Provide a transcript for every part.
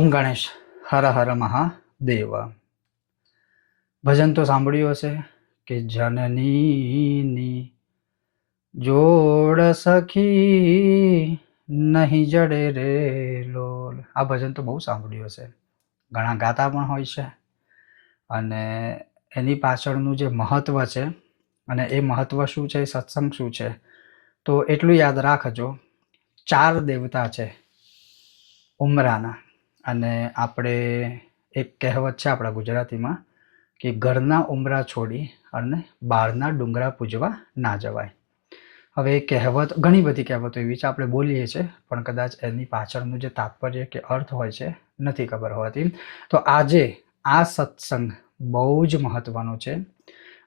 ઓમ ગણેશ, હર હર મહાદેવ. ભજન તો સાંભળ્યું હશે કે જનનીની જોડ સખી નહીં જડે રે લોલ. આ ભજન તો બહુ સાંભળ્યું હશે. ઘણા ગાતા પણ હોય છે. અને એની પાછળનું જે મહત્વ છે અને એ મહત્વ શું છે, સત્સંગ શું છે, તો એટલું યાદ રાખજો. ચાર દેવતા છે ઉમરાના. અને આપણે એક કહેવત છે આપણા ગુજરાતીમાં કે ઘરના ઉમરા છોડી અને બહારના ડુંગરા પૂજવા ના જવાય. હવે એ કહેવત, ઘણી બધી કહેવતો એવી છે, આપણે બોલીએ છીએ, પણ કદાચ એની પાછળનું જે તાત્પર્ય કે અર્થ હોય છે, નથી ખબર હોતી તો આજે આ સત્સંગ બહુ જ મહત્વનો છે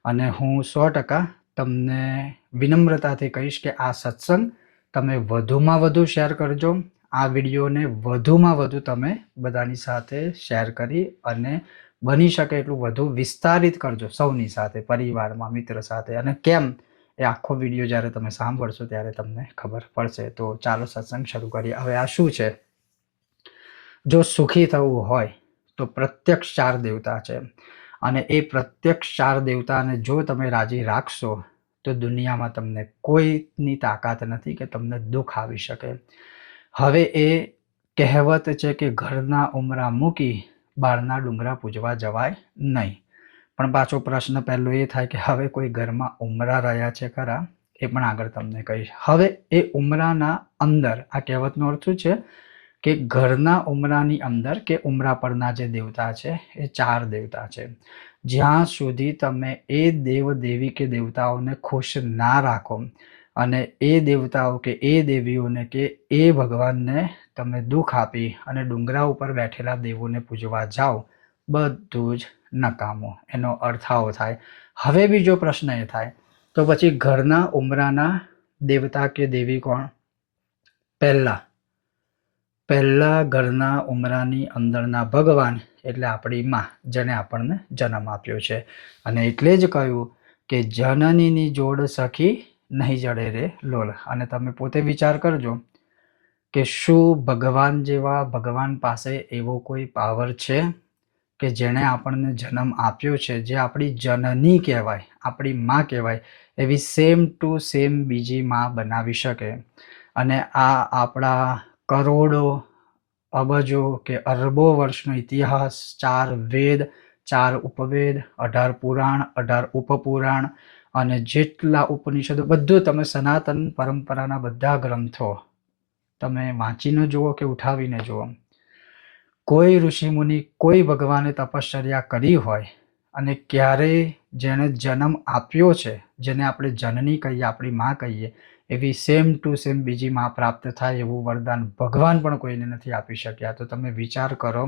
અને હું સો ટકા તમને વિનમ્રતાથી કહીશ કે આ સત્સંગ તમે વધુમાં વધુ શેર કરજો. આ વિડીયોને વધુમાં વધુ તમે બધાની સાથે શેર કરી અને બની શકે એટલું વધુ વિસ્તારિત કરજો સૌની સાથે, પરિવારમાં, મિત્ર સાથે. અને કેમ એ આખો વીડિયો જ્યારે તમે સાંભળશો ત્યારે તમને ખબર પડશે. તો ચાલો સત્સંગ શરૂ કરીએ. હવે આ શું છે? જો સુખી થવું હોય તો પ્રત્યક્ષ ચાર દેવતા છે. અને એ પ્રત્યક્ષ ચાર દેવતાને જો તમે રાજી રાખશો તો દુનિયામાં તમને કોઈની તાકાત નથી કે તમને દુઃખ આવી શકે. હવે એ કહેવત છે કે ઘરના ઉમરા મૂકી બહારના ડુંગરા પૂજવા જવાય નહીં. પણ પાછો પ્રશ્ન પહેલો એ થાય કે હવે કોઈ ઘરમાં ઉમરા રહ્યા છે ખરા? એ પણ આગળ તમને કહીશ. હવે એ ઉમરાના અંદર, આ કહેવતનો અર્થ શું છે? કે ઘરના ઉમરાની અંદર કે ઉમરા પરના જે દેવતા છે, એ ચાર દેવતા છે. જ્યાં સુધી તમે એ દેવ દેવી કે દેવતાઓને ખુશ ના રાખો અને એ દેવતાઓ કે એ દેવીઓને કે એ ભગવાનને તમે દુઃખ આપી અને ડુંગરા ઉપર બેઠેલા દેવોને પૂજવા જાઓ, બધું જ નકામો. એનો અર્થાવો થાય. હવે બીજો પ્રશ્ન એ થાય, તો પછી ઘરના ઉમરાના દેવતા કે દેવી કોણ? પહેલાં પહેલાં ઘરના ઉમરાની અંદરના ભગવાન એટલે આપણી માં જેને આપણને જન્મ આપ્યો છે. અને એટલે જ કહ્યું કે જનનીની જોડ સખી નહીં જડે રે, લોલ. અને તમે પોતે વિચાર કરજો કે શું ભગવાન જેવા ભગવાન પાસે એવો કોઈ પાવર છે કે જેણે આપણને જન્મ આપ્યો છે, જે આપણી જનની કહેવાય, આપણી માં કહેવાય, એવી સેમ ટુ સેમ બીજી માં બનાવી શકે. અને આ આપણા કરોડો અબજો કે અરબો વર્ષનો ઇતિહાસ, ચાર વેદ, ચાર ઉપવેદ, અઢાર પુરાણ, અઢાર ઉપપુરાણ અને જેટલા ઉપનિષદો, બધું તમે સનાતન પરંપરાના બધા ગ્રંથો તમે વાંચીને જુઓ કે ઉઠાવીને જુઓ. કોઈ ઋષિમુનિ કોઈ ભગવાને તપશ્ચર્યા કરી હોય અને ક્યારેય જેણે જન્મ આપ્યો છે, જેને આપણે જનની કહીએ, આપણી માં કહીએ, એવી સેમ ટુ સેમ બીજી માં પ્રાપ્ત થાય એવું વરદાન ભગવાન પણ કોઈને નથી આપી શક્યા. તો તમે વિચાર કરો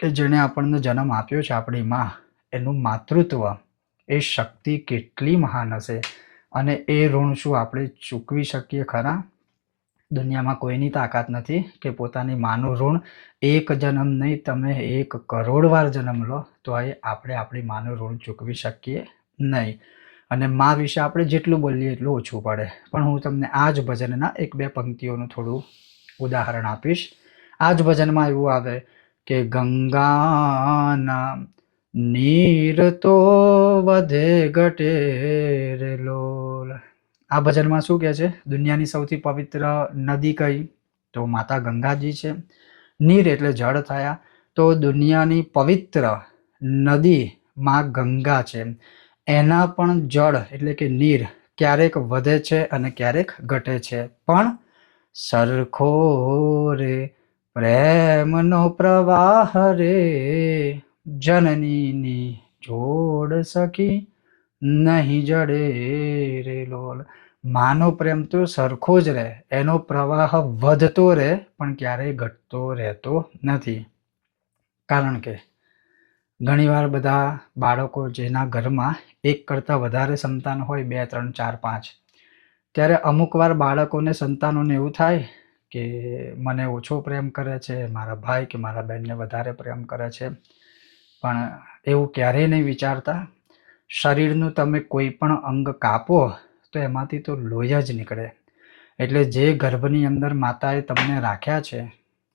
કે જેણે આપણને જન્મ આપ્યો છે, આપણી માં, એનું માતૃત્વ એ શક્તિ કેટલી મહાન હશે? અને એ ઋણ શું આપણે ચૂકવી શકીએ ખરા? દુનિયામાં કોઈની તાકાત નથી કે પોતાની માનું ઋણ એક જન્મ નહીં, તમે એક કરોડ વાર જન્મ લો તો એ આપણે આપણી માનું ઋણ ચૂકવી શકીએ નહીં. અને મા વિશે આપણે જેટલું બોલીએ એટલું ઓછું પડે. પણ હું તમને આ જ ભજનના એક બે પંક્તિઓનું થોડું ઉદાહરણ આપીશ. આ જ ભજનમાં એવું આવે કે ગંગાના નીર તો વધે ઘટે રે લોલ. આ ભજનમાં શું કહે છે? દુનિયાની સૌથી પવિત્ર નદી કઈ? તો માતા ગંગાજી છે. નીર એટલે જળ થયા. તો દુનિયાની પવિત્ર નદી માં ગંગા છે. એના પણ જળ એટલે કે નીર ક્યારેક વધે છે અને ક્યારેક ઘટે છે. પણ સરખો રે, પ્રેમનો પ્રવાહ રે. જનનીની જોડ સખી નહીં જડે રે લોલ. માનો પ્રેમ તો સરખો જ રહે, એનો પ્રવાહ વધતો રહે, પણ ક્યારેય ઘટતો રહેતો નથી. કારણ કે ઘણીવાર બધા બાળકો જેના ઘરમાં એક કરતાં વધારે સંતાન હોય, બે, ત્રણ, ચાર, પાંચ, ત્યારે અમુક વાર બાળકોને સંતાનોને એવું થાય કે, મને ઓછો પ્રેમ કરે છે, મારા ભાઈ કે મારા બહેનને વધારે પ્રેમ કરે છે. પણ એવું ક્યારેય નહીં વિચારતા. શરીરનું તમે કોઈ પણ અંગ કાપો, તો એમાંથી તો લોહી જ નીકળે. એટલે જે ગર્ભની અંદર માતાએ તમને રાખ્યા છે,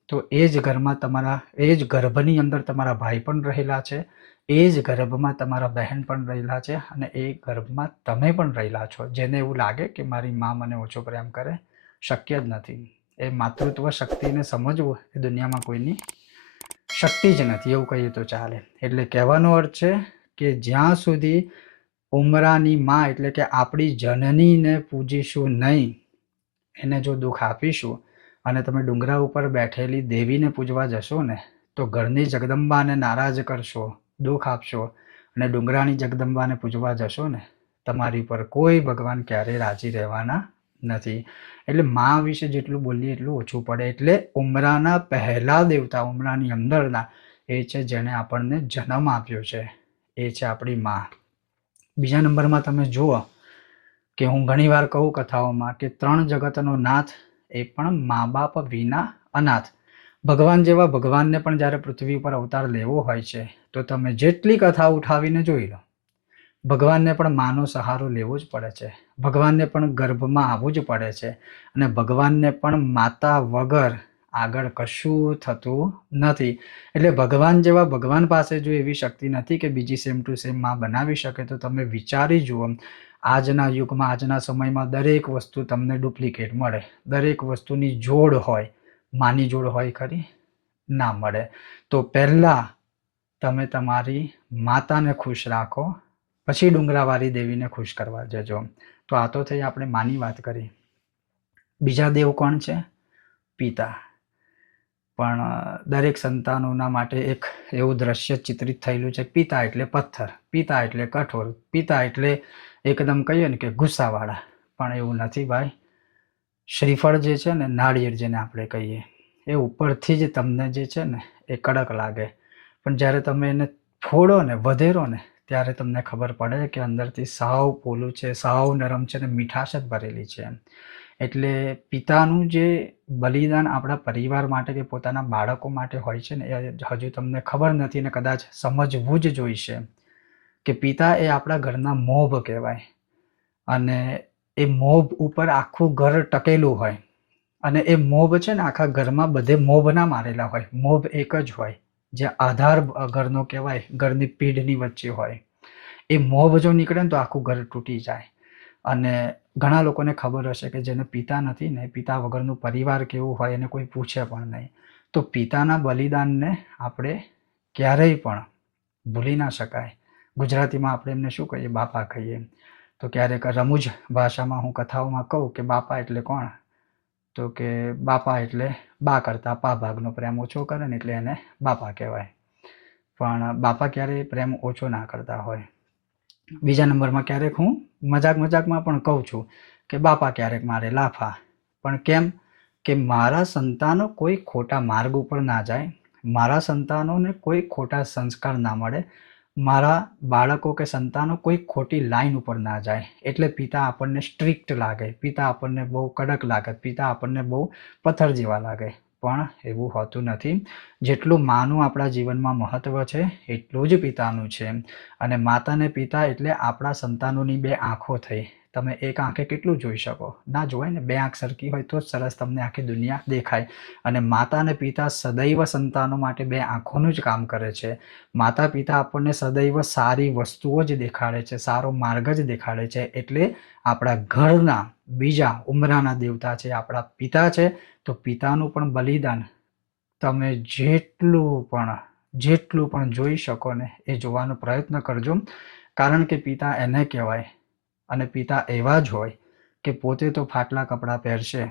તો એ જ ઘરમાં તમારા, એ જ ગર્ભની અંદર તમારા ભાઈ પણ રહેલા છે, એ જ ગર્ભમાં તમારા બહેન પણ રહેલા છે અને એ ગર્ભમાં તમે પણ રહેલા છો. જેને એવું લાગે કે મારી મા મને ઓછો પ્રેમ કરે, શક્ય જ નથી. એ માતૃત્વ શક્તિને સમજવું એ દુનિયામાં કોઈની શક્તિ જ નથી, એવું કહીએ તો ચાલે. એટલે કહેવાનો અર્થ છે કે જ્યાં સુધી ઉમરાની માં એટલે કે આપણી જનનીને પૂજીશું નહીં, એને જો દુઃખ આપીશું અને તમે ડુંગરા ઉપર બેઠેલી દેવીને પૂજવા જશો ને, તો ઘરની જગદંબાને નારાજ કરશો, દુઃખ આપશો અને ડુંગરાની જગદંબાને પૂજવા જશો ને, તમારી પર કોઈ ભગવાન ક્યારેય રાજી રહેવાના નથી. એટલે મા વિશે જેટલું બોલીએ એટલું ઓછું પડે. એટલે ઉમરાના પહેલા દેવતા, ઉમરાની અંદરના, એ છે જેણે આપણને જન્મ આપ્યો છે. એ છે આપણી મા. બીજા નંબરમાં તમે જુઓ કે હું ઘણીવાર કહું કથાઓમાં કે ત્રણ જગતનો નાથ એ પણ મા બાપ વિના અનાથ. ભગવાન જેવા ભગવાનને પણ જ્યારે પૃથ્વી ઉપર અવતાર લેવો હોય છે, તો તમે જેટલી કથા ઉઠાવીને જોઈ લો, ભગવાનને પણ માનો સહારો લેવો જ પડે છે. ભગવાનને પણ ગર્ભમાં આવવું જ પડે છે અને ભગવાનને પણ માતા વગર આગળ કશું થતું નથી. એટલે ભગવાન જેવા ભગવાન પાસે જો એવી શક્તિ નથી કે બીજી સેમ ટુ સેમમાં બનાવી શકે, તો તમે વિચારી જુઓ. આજના યુગમાં, આજના સમયમાં દરેક વસ્તુ તમને ડુપ્લિકેટ મળે. દરેક વસ્તુની જોડ હોય, માની જોડ હોય ખરી? ના મળે. તો પહેલાં તમે તમારી માતાને ખુશ રાખો, પછી ડુંગરાવાળી દેવીને ખુશ કરવા જજો. તો આ તો થઈ આપણે માની વાત કરી. બીજા દેવ કોણ છે? પિતા. પણ દરેક સંતાનોના માટે એક એવું દ્રશ્ય ચિત્રિત થયેલું છે, પિતા એટલે પથ્થર, પિતા એટલે કઠોર, પિતા એટલે એકદમ કહીએ ને કે ગુસ્સાવાળા. પણ એવું નથી ભાઈ. શ્રીફળ જે છે ને, નાળિયેર જેને આપણે કહીએ, એ ઉપરથી જ તમને જે છે ને, એ કડક લાગે. પણ જ્યારે તમે એને ફોડો ને, વધેરો ને ત્યારે તમને ખબર પડે કે અંદરથી સાવ પોલું છે, સાવ નરમ છે ને મીઠાશ જ ભરેલી છે એટલે પિતાનું જે બલિદાન આપણા પરિવાર માટે કે પોતાના બાળકો માટે હોય છે ને, એ હજુ તમને ખબર નથી ને કદાચ સમજવું જ જોઈશે કે પિતા એ આપણા ઘરના મોભ કહેવાય. અને એ મોભ ઉપર આખું ઘર ટકેલું હોય. અને એ મોભ છે ને, આખા ઘરમાં બધે મોભ ના મારેલા હોય. મોભ એક જ હોય. જે આધાર ઘરનો કહેવાય, ઘરની પીઢની વચ્ચે હોય, એ મોભ જો નીકળે ને તો આખું ઘર તૂટી જાય. અને ઘણા લોકોને ખબર હશે કે જેને પિતા નથી ને પિતા વગરનું પરિવાર કેવું હોય એને કોઈ પૂછે પણ નહીં. તો પિતાના બલિદાનને આપણે ક્યારેય પણ ભૂલી ના શકાય. ગુજરાતીમાં આપણે એમને શું કહીએ? બાપા કહીએ. તો ક્યારેક રમૂજ ભાષામાં હું કથાઓમાં કહું કે બાપા એટલે કોણ? તો કે બાપા એટલે બા કરતા પા ભાગનો પ્રેમ ઓછો કરે ને એટલે એને બાપા કહેવાય. પણ બાપા ક્યારેય પ્રેમ ઓછો ના કરતા હોય. બીજા નંબરમાં ક્યારેક હું મજાક મજાકમાં પણ કહું છું કે બાપા ક્યારેક મારે લાફા. પણ કેમ કે મારા સંતાનો કોઈ ખોટા માર્ગ ઉપર ના જાય. મારા સંતાનોને કોઈ ખોટા સંસ્કાર ના મળે. મારા બાળકો કે સંતાનો કોઈ ખોટી લાઈન ઉપર ના જાય. એટલે પિતા આપણને સ્ટ્રિક્ટ લાગે, પિતા આપણને બહુ કડક લાગે, પિતા આપણને બહુ પથ્થર જેવા લાગે. પણ એવું હોતું નથી. જેટલું માનું આપણા જીવનમાં મહત્ત્વ છે, એટલું જ પિતાનું છે. અને માતાને પિતા એટલે આપણા સંતાનોની બે આંખો થઈ. તમે એક આંખે કેટલું જોઈ શકો? ના જોવાય ને, બે આંખ સરખી હોય તો જ સરસ તમને આખી દુનિયા દેખાય. અને માતા અને પિતા સદૈવ સંતાનો માટે બે આંખોનું જ કામ કરે છે. માતા પિતા આપણને સદૈવ સારી વસ્તુઓ જ દેખાડે છે, સારો માર્ગ જ દેખાડે છે. એટલે આપણા ઘરના બીજા ઉમરાના દેવતા છે, આપણા પિતા છે, તો પિતાનું પણ બલિદાન તમે જેટલું પણ જેટલું પણ જોઈ શકો ને, એ જોવાનો પ્રયત્ન કરજો. કારણ કે પિતા એને કહેવાય અને પિતા એવા જ હોય કે પોતે તો ફાટલા કપડાં પહેરશે,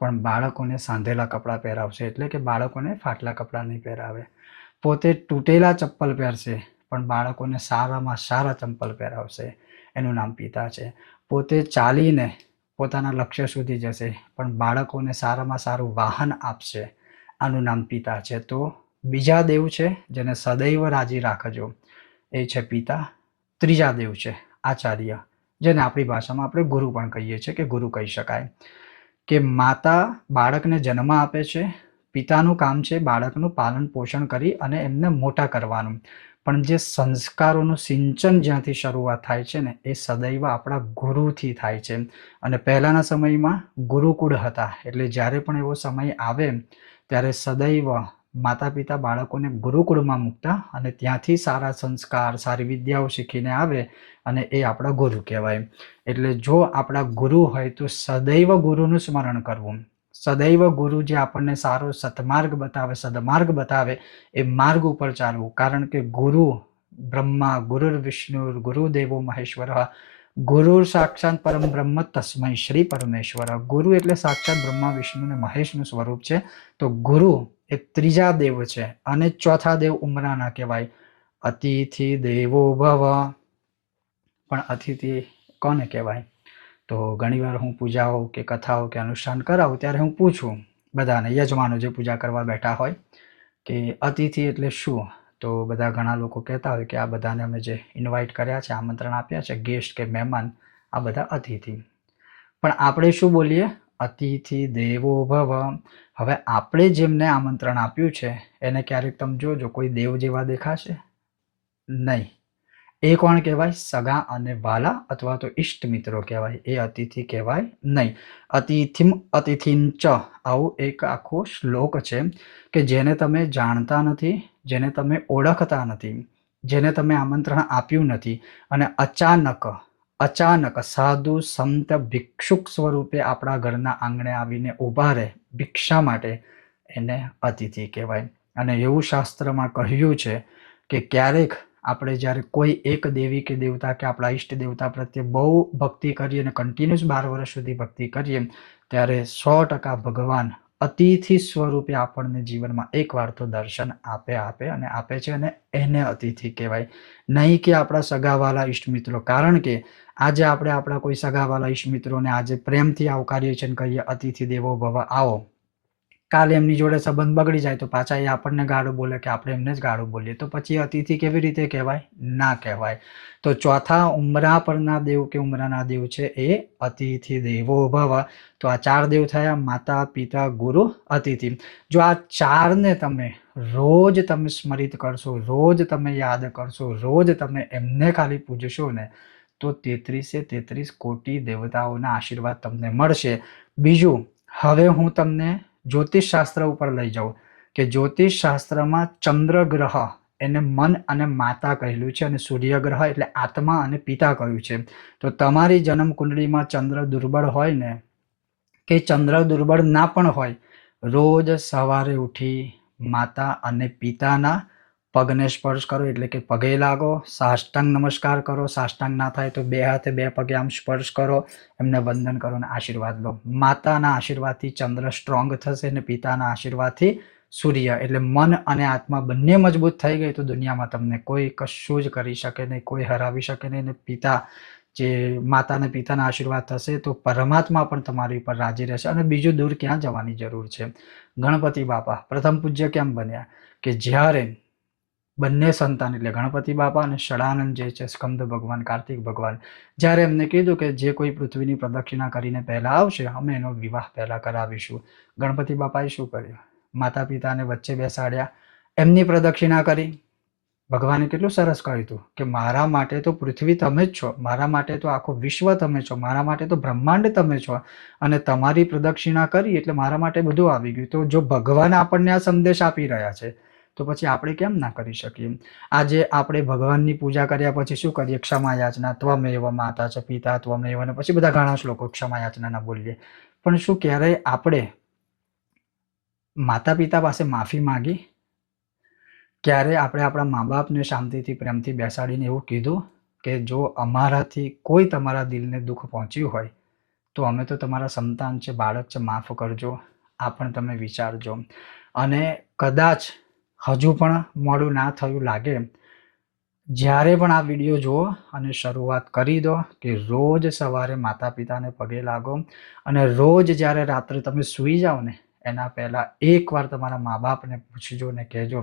પણ બાળકોને સાંધેલા કપડાં પહેરાવશે, એટલે કે બાળકોને ફાટલા કપડાં નહીં પહેરાવે. પોતે તૂટેલા ચપ્પલ પહેરશે, પણ બાળકોને સારામાં સારા ચંપલ પહેરાવશે. એનું નામ પિતા છે. પોતે ચાલીને પોતાના લક્ષ્ય સુધી જશે, પણ બાળકોને સારામાં સારું વાહન આપશે. આનું નામ પિતા છે. તો બીજા દેવ છે, જેને સદૈવ રાજી રાખજો. એ છે પિતા. ત્રીજા દેવ છે, આચાર્ય. જેને આપણી ભાષામાં આપણે ગુરુ પણ કહીએ છીએ કે ગુરુ કહી શકાય. કે માતા બાળકને જન્મ આપે છે, પિતાનું કામ છે બાળકનું પાલન પોષણ કરી અને એમને મોટા કરવાનું. પણ જે સંસ્કારોનું સિંચન જ્યાંથી શરૂઆત થાય છે ને, એ સદૈવ આપણા ગુરુથી થાય છે. અને પહેલાંના સમયમાં ગુરુકુળ હતા, એટલે જ્યારે પણ એવો સમય આવે, ત્યારે સદૈવ માતા પિતા બાળકોને ગુરુકુળમાં મૂકતા અને ત્યાંથી સારા સંસ્કાર, સારી વિદ્યાઓ શીખીને આવે અને એ આપણા ગુરુ કહેવાય. એટલે જો આપણા ગુરુ હોય તો સદૈવ ગુરુનું સ્મરણ કરવું. સદૈવ ગુરુ જે આપણને સારો સતમાર્ગ બતાવે, સદમાર્ગ બતાવે એ માર્ગ ઉપર ચાલવું. કારણ કે ગુરુ બ્રહ્મા ગુરુર વિષ્ણુ ગુરુદેવો મહેશ્વર, ગુરુ સાક્ષાત પરમ બ્રહ્મ તસ્મય શ્રી પરમેશ્વર. ગુરુ એટલે સાક્ષાત બ્રહ્મા, વિષ્ણુ અને મહેશનું સ્વરૂપ છે. તો ગુરુ એ ત્રીજા દેવ છે અને ચોથા દેવ ઉમરાના કહેવાય. અતિથિ દેવો ભવ. પણ અતિથિ કોને કહેવાય? તો ઘણીવાર હું પૂજાઓ કે કથાઓ કે અનુષ્ઠાન કરાવું ત્યારે હું પૂછું બધાને, યજમાનો જે પૂજા કરવા બેઠા હોય કે અતિથિ એટલે શું? તો બધા ઘણા લોકો કહેતા હોય કે આ બધાને અમે જે ઇન્વાઇટ કર્યા છે, આમંત્રણ આપ્યા છે ગેસ્ટ કે મહેમાન, આ બધા અતિથિ. પણ આપણે શું બોલીએ? અતિથિ દેવો ભવ. હવે આપણે જેમને આમંત્રણ આપ્યું છે, એને ક્યારેક તમે જોજો, કોઈ દેવ જેવા દેખાશે? નહીં. એ કોણ કહેવાય? સગા અને વાલા અથવા તો ઈષ્ટ મિત્રો કહેવાય. એ અતિથિ કહેવાય નહીં. અતિથિમ અતિથિન ચ. આવું એક આખો શ્લોક છે કે જેને તમે જાણતા નથી, જેને તમે ઓળખતા નથી, જેને તમે આમંત્રણ આપ્યું નથી અને અચાનક અચાનક સાધુ સંત ભિક્ષુક સ્વરૂપે આપણા ઘરના આંગણે આવીને ઊભા રહે, ભિક્ષા માટે એને અતિથિ કહેવાય. અને એવું શાસ્ત્રમાં કહ્યું છે કે ક્યારેક આપણે જ્યારે કોઈ એક દેવી કે દેવતા કે આપણા ઈષ્ટ દેવતા પ્રત્યે બહુ ભક્તિ કરીએ અને કન્ટિન્યુઅસ બાર વર્ષ સુધી ભક્તિ કરીએ, ત્યારે સો ટકા ભગવાન અતિથિ સ્વરૂપે આપણને જીવનમાં એકવાર તો દર્શન આપે આપે અને આપે છે અને એને અતિથિ કહેવાય. નહીં કે આપણા સગાવાલા ઈષ્ટ મિત્રો. કારણ કે આજે આપણે આપણા કોઈ સગાવાલા ઈષ્ટ મિત્રોને આજે પ્રેમથી આવકારીએ છીએ કહીએ, અતિથિ દેવો ભવ, આવો. કાલે એમની જોડે સંબંધ બગડી જાય તો પાછા એ આપણને ગાળું બોલે કે આપણે એમને જ ગાળું બોલીએ. તો પછી અતિથિ કેવી રીતે કહેવાય? ના કહેવાય. તો ચોથા ઉમરા પરના દેવ કે ઉમરાના દેવ છે એ અતિથિ દેવો ભવ. તો આ ચાર દેવ થયા, માતા, પિતા, ગુરુ, અતિથિ. જો આ ચારને તમે રોજ તમે સ્મરિત કરશો, રોજ તમે યાદ કરશો, રોજ તમે એમને ખાલી પૂજશો ને તો તેત્રીસે તેત્રીસ કોટી દેવતાઓના આશીર્વાદ તમને મળશે. બીજું, હવે હું તમને જ્યોતિષ શાસ્ત્ર ઉપર લઈ જાઉં. કે જ્યોતિષ શાસ્ત્રમાં ચંદ્ર ગ્રહ એને મન અને માતા કહેલું છે અને સૂર્ય ગ્રહ એટલે આત્મા અને પિતા કહ્યું છે. તો તમારી જન્મ કુંડળીમાં ચંદ્ર દુર્બળ હોય ને, કે ચંદ્ર દુર્બળ ના પણ હોય, રોજ સવારે ઉઠી માતા અને પિતાના પગને સ્પર્શ કરો એટલે કે પગે લાગો, સાષ્ટાંગ નમસ્કાર કરો, સાષ્ટાંગ ના થાય તો બે હાથે બે પગે આમ સ્પર્શ કરો, એમને વંદન કરો અને આશીર્વાદ લો. માતાના આશીર્વાદથી ચંદ્ર સ્ટ્રોંગ થશે અને પિતાના આશીર્વાદથી સૂર્ય એટલે મન અને આત્મા બંને મજબૂત થઈ ગઈ તો દુનિયામાં તમને કોઈ કશું જ કરી શકે નહીં, કોઈ હરાવી શકે નહીં અને પિતા જે માતા પિતાના આશીર્વાદ થશે તો પરમાત્મા પણ તમારી ઉપર રાજી રહેશે અને બીજું દૂર ક્યાં જવાની જરૂર છે? ગણપતિ બાપા, પ્રથમ પૂજ્ય કેમ બન્યા? કે જ્યારે બંને સંતાન એટલે ગણપતિ બાપા અને ષડાનંદ જે છે, સ્કંદ ભગવાન, કાર્તિક ભગવાન. જ્યારે એમને કીધું કે જે કોઈ પૃથ્વીની પ્રદક્ષિણા કરીને પહેલાં આવશે, અમે એનો વિવાહ પહેલાં કરાવીશું. ગણપતિ બાપાએ શું કર્યું? માતા પિતાને વચ્ચે બેસાડ્યા. એમની પ્રદક્ષિણા કરી. ભગવાને કેટલું સરસ કહ્યું હતું કે મારા માટે તો પૃથ્વી તમે જ છો, મારા માટે તો આખો વિશ્વ તમે છો, મારા માટે તો બ્રહ્માંડ તમે છો. અને તમારી પ્રદક્ષિણા કરી એટલે મારા માટે બધું આવી ગયું. તો જો ભગવાન આપણને આ સંદેશ આપી રહ્યા છે તો પછી આપણે કેમ ના કરી શકીએ? આજે આપણે ભગવાનની પૂજા કર્યા પછી શું કરીએ? ક્ષમા યાચના ત્વમેવ માતા છે પિતા ત્વમેવ અને પછી બધા ઘણા શ્લોકો ક્ષમા યાચનાના બોલીએ. પણ શું ક્યારેય આપણે માતા પિતા પાસે માફી માગી? ક્યારે આપણે આપણા મા બાપને શાંતિથી, પ્રેમથી બેસાડીને એવું કીધું કે જો અમારાથી કોઈ તમારા દિલને દુઃખ પહોંચ્યું હોય, તો અમે તો તમારા સંતાન છે, બાળક છે, માફ કરજો. આ પણ તમે વિચારજો. અને કદાચ હજુ પણ મોડું ના થયું લાગે. જ્યારે પણ આ વીડિયો જુઓ અને શરૂઆત કરી દો કે રોજ સવારે માતા પિતાને પગે લાગો અને રોજ જ્યારે રાત્રે તમે સૂઈ જાઓ ને, એના પહેલાં એકવાર તમારા મા બાપને પૂછજો ને કહેજો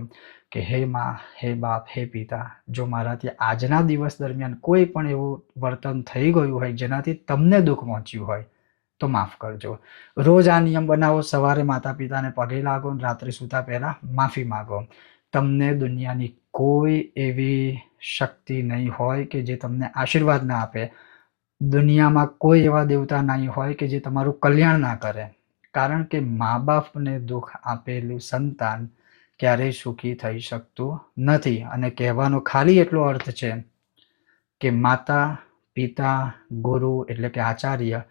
કે, હે મા, હે બાપ, હે પિતા, જો મારાથી આજના દિવસ દરમિયાન કોઈ પણ એવું વર્તન થઈ ગયું હોય જેનાથી તમને દુઃખ પહોંચ્યું હોય તો માફ કરજો. રોજ આ નિયમ બનાવો, સવારે માતા પિતાને પગે લાગો રાત્રે સૂતા પહેલાં માફી માગો. તમને દુનિયાની કોઈ એવી શક્તિ નહીં હોય કે જે તમને આશીર્વાદ ના આપે. દુનિયામાં કોઈ એવા દેવતા નહીં હોય કે જે તમારું કલ્યાણ ના કરે. કારણ કે મા બાપને દુઃખ આપેલું સંતાન ક્યારેય સુખી થઈ શકતું નથી અને કહેવાનો ખાલી એટલો અર્થ છે કે માતા પિતા ગુરુ એટલે કે આચાર્ય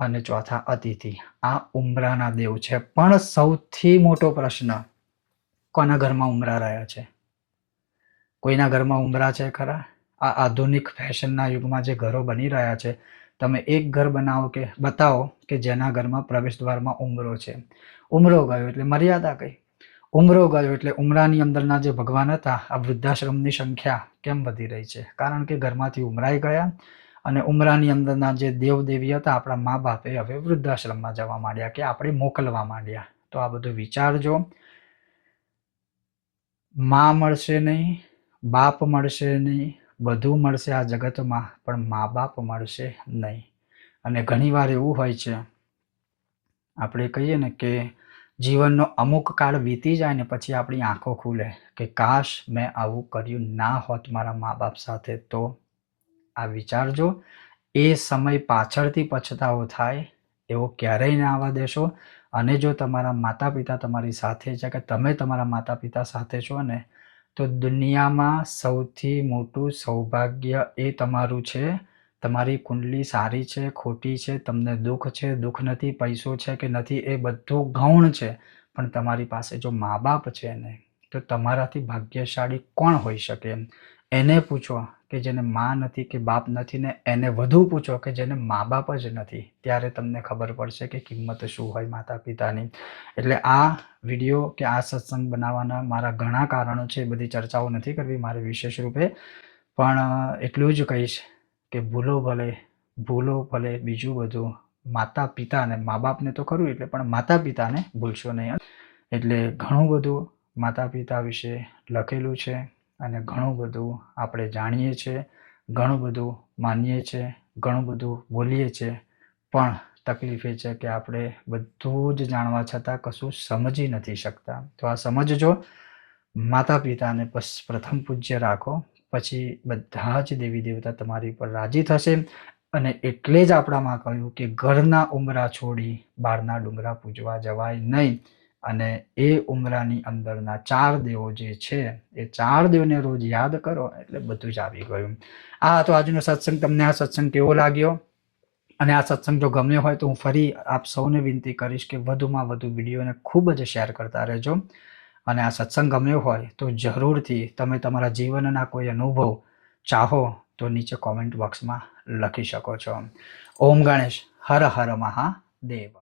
અને ચોથા અતિથિ. આ ઉમરાના દેવ છે. પણ સૌથી મોટો પ્રશ્ન, કોના ઘરમાં ઉમરા રહ્યા છે? કોઈના ઘરમાં ઉમરા છે ખરા? આ આધુનિક ફેશનના યુગમાં જે ઘરો બની રહ્યા છે, તમે એક ઘર બનાવો કે, બતાવો કે જેના ઘરમાં પ્રવેશ દ્વારમાં ઉમરો છે? ઉમરો ગયો એટલે મર્યાદા કઈ? ઉમરો ગયો એટલે ઉમરાની અંદરના જે ભગવાન હતા, આ વૃદ્ધાશ્રમની સંખ્યા કેમ વધી રહી છે? કારણ કે ઘરમાંથી ઉમરાઈ ગયા અને ઉમરાની અંદરના જે દેવદેવી હતા, આપણા મા બાપે હવે વૃદ્ધાશ્રમમાં જવા માંડ્યા કે આપણે મોકલવા માંડ્યા. તો આ બધું વિચારજો મા મળશે નહીં, બાપ મળશે નહીં, બધું મળશે આ જગતમાં, પણ મા બાપ મળશે નહીં. અને ઘણીવાર એવું હોય છે, આપણે કહીએ ને કે જીવનનો અમુક કાળ વીતી જાય ને પછી આપણી આંખો ખુલે કે કાશ મેં આવું કર્યું ના હોત મારા મા બાપ સાથે તો આ વિચારજો એ સમય પાછળથી પછતાવો થાય એવો ક્યારેય ના આવવા દેશો. અને જો તમારા માતા પિતા તમારી સાથે છે કે તમે તમારા માતા પિતા સાથે છો ને, તો દુનિયામાં સૌથી મોટું સૌભાગ્ય એ તમારું છે. તમારી કુંડલી સારી છે, ખોટી છે, તમને દુઃખ છે, દુઃખ નથી, પૈસો છે કે નથી એ બધું ગૌણ છે. પણ તમારી પાસે જો મા બાપ છે ને, તો તમારાથી ભાગ્યશાળી કોણ હોઈ શકે એમ? એને પૂછો કે જેને મા નથી કે બાપ નથી ને એને વધુ પૂછો કે જેને મા બાપ જ નથી, ત્યારે તમને ખબર પડશે કે કિંમત શું હોય માતા પિતાની એટલે આ વીડિયો કે આ સત્સંગ બનાવવાના મારા ઘણા કારણો છે, એ બધી ચર્ચાઓ નથી કરવી મારે વિશેષ રૂપે. પણ એટલું જ કહીશ કે ભૂલો ભલે ભૂલો ભલે બીજું બધું માતા પિતા અને મા બાપને તો ખરું એટલે પણ માતા પિતાને ભૂલશો નહીં. એટલે ઘણું બધું માતા પિતા વિશે લખેલું છે. અને ઘણું બધું આપણે જાણીએ છીએ, ઘણું બધું માનીએ છીએ, ઘણું બધું બોલીએ છીએ, પણ તકલીફ એ છે કે આપણે બધું જ જાણવા છતાં કશું સમજી નથી શકતા. તો આ સમજજો માતા પિતાને પ્રથમ પૂજ્ય રાખો, પછી બધા જ દેવી દેવતા તમારી પર રાજી થશે અને એટલે જ આપણામાં કહ્યું કે ઘરના ઉમરા છોડી બહારના ડુંગરા પૂજવા જવાય નહીં. અને એ ઉમરાની અંદરના ચાર દેવો જે છે, એ ચાર દેવને રોજ યાદ કરો એટલે બધું જ આવી ગયું. આ હતો આજનો સત્સંગ. તમને આ સત્સંગ કેવો લાગ્યો? અને આ સત્સંગ જો ગમ્યો હોય તો હું ફરી આપ સૌને વિનંતી કરીશ કે વધુમાં વધુ વિડીયોને ખૂબ જ શેર કરતા રહેજો. અને આ સત્સંગ ગમ્યો હોય તો જરૂરથી તમે તમારા જીવનના કોઈ અનુભવ ચાહો તો નીચે કોમેન્ટ બોક્સમાં લખી શકો છો. ઓમ ગણેશ. હર હર મહાદેવ.